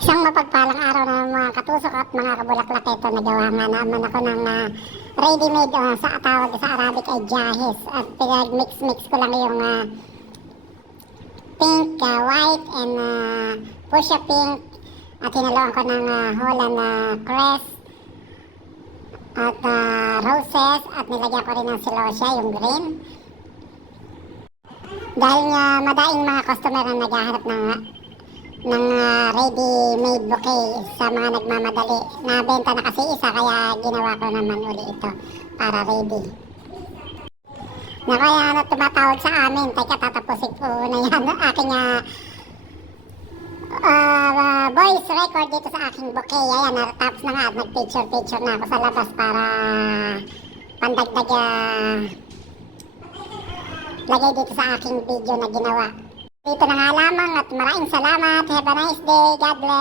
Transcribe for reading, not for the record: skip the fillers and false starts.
Isang mapagpalang araw na mga katusok at mga kabulaklak, ito nagawa nga naman ako ng ready-made, sa tawag sa Arabic ay jahis, at pinag-mix-mix ko lang yung pink, white, and fuchsia pink, at hinaluan ko ng Holland cress at roses, at nilagyan ko rin ng silosia, yung green. Dahil nga madaing mga customer na naghahanap ng ready-made bouquet sa mga nagmamadali. Nabenta na kasi isa, kaya ginawa ko naman uli ito para ready. Na kaya tumatawag sa amin, teka tatapusin ko na yan aking voice record dito sa aking bouquet. Ayan, natapos na nga at nag-picture na ako sa labas para pandagdag lagay dito sa aking video na ginawa. Dito na nga lamang at maraming salamat. Have a nice day. God bless.